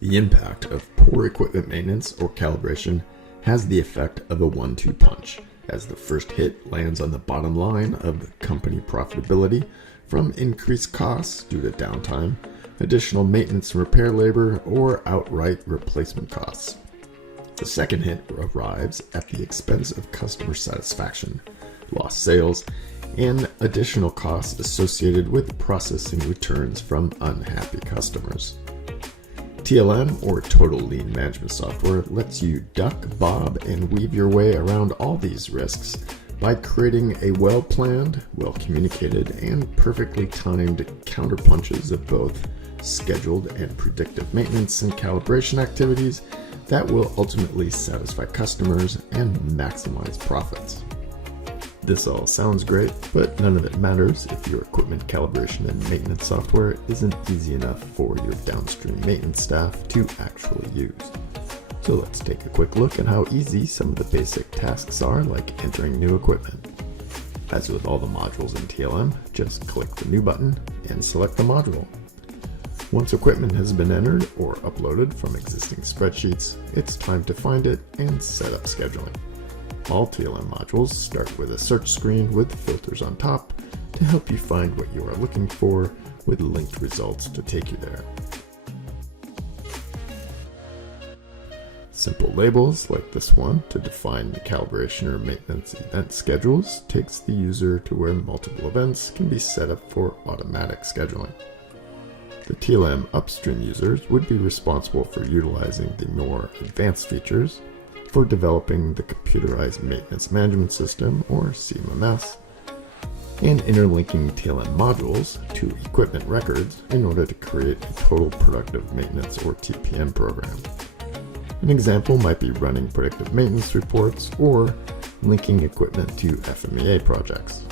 The impact of poor equipment maintenance or calibration has the effect of a 1-2 punch, as the first hit lands on the bottom line of the company profitability from increased costs due to downtime, additional maintenance and repair labor, or outright replacement costs. The second hit arrives at the expense of customer satisfaction, lost sales, and additional costs associated with processing returns from unhappy customers. TLM, or Total Lean Management Software, lets you duck, bob, and weave your way around all these risks by creating a well-planned, well-communicated, and perfectly timed counterpunches of both scheduled and predictive maintenance and calibration activities that will ultimately satisfy customers and maximize profits. This all sounds great, but none of it matters if your equipment calibration and maintenance software isn't easy enough for your downstream maintenance staff to actually use. So let's take a quick look at how easy some of the basic tasks are, like entering new equipment. As with all the modules in TLM, just click the New button and select the module. Once equipment has been entered or uploaded from existing spreadsheets, it's time to find it and set up scheduling. All TLM modules start with a search screen with filters on top to help you find what you are looking for, with linked results to take you there. Simple labels like this one to define the calibration or maintenance event schedules takes the user to where multiple events can be set up for automatic scheduling. The TLM upstream users would be responsible for utilizing the more advanced features for developing the Computerized Maintenance Management System, or CMMS, and interlinking TLM modules to equipment records in order to create a Total Productive Maintenance, or TPM, program. An example might be running predictive maintenance reports or linking equipment to FMEA projects.